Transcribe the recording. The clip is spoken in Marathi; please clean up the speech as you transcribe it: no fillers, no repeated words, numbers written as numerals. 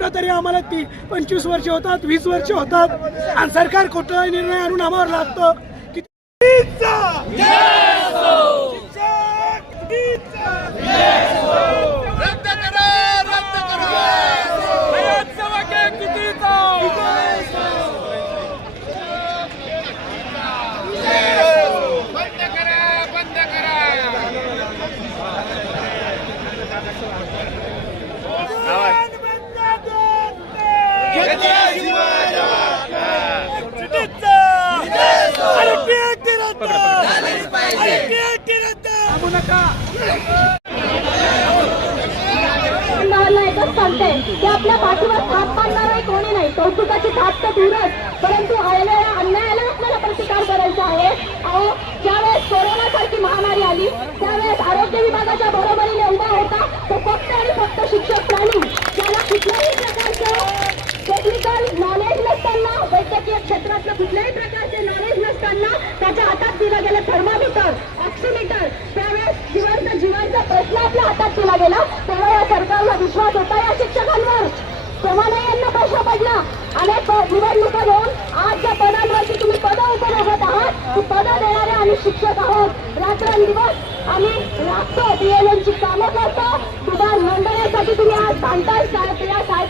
कुठंतरी आम्हाला 25 वर्ष होतात, 20 वर्ष होतात आणि सरकार कुठलाही निर्णय आणून आम्हावर लागतं की सांगते की आपल्या पाठीवर थाप पाडणारही कोणी नाही, कौतुकाची थाप तर दूरच, परंतु अन्यायाला आपल्याला प्रतिकार करायचा आहे. अहो, ज्यावेळेस कोरोना सारखी महामारी आली त्यावेळेस आरोग्य विभागाच्या बरोबरीने उभा होता तो फक्त आणि फक्त शिक्षक प्राणी, ज्याला कुठल्याही प्रकारचं टेक्निकल नॉलेज नसताना, वैद्यकीय क्षेत्रातलं कुठल्याही प्रकारचे नॉलेज नसताना त्याच्या हातात दिलं गेलं थर्मामीटर, ऑक्सिमीटर. त्यावेळेस जीवांचा प्रश्न आपल्या हातात दिला गेला तेव्हा या सरकारला विश्वास होता या शिक्षकांवर. तेव्हा नाही यांना प्रश्न पडला. अनेक निवडणुका घेऊन आज ज्या पदांवरती तुम्ही पदं उपभोगत आहात ती पदं देणारे आम्ही शिक्षक आहोत. रात्रंदिवस आम्ही लागतो, DLNची कामं करतो. सुधार नोंदवण्यासाठी तुम्ही आज सांगताय साहेब.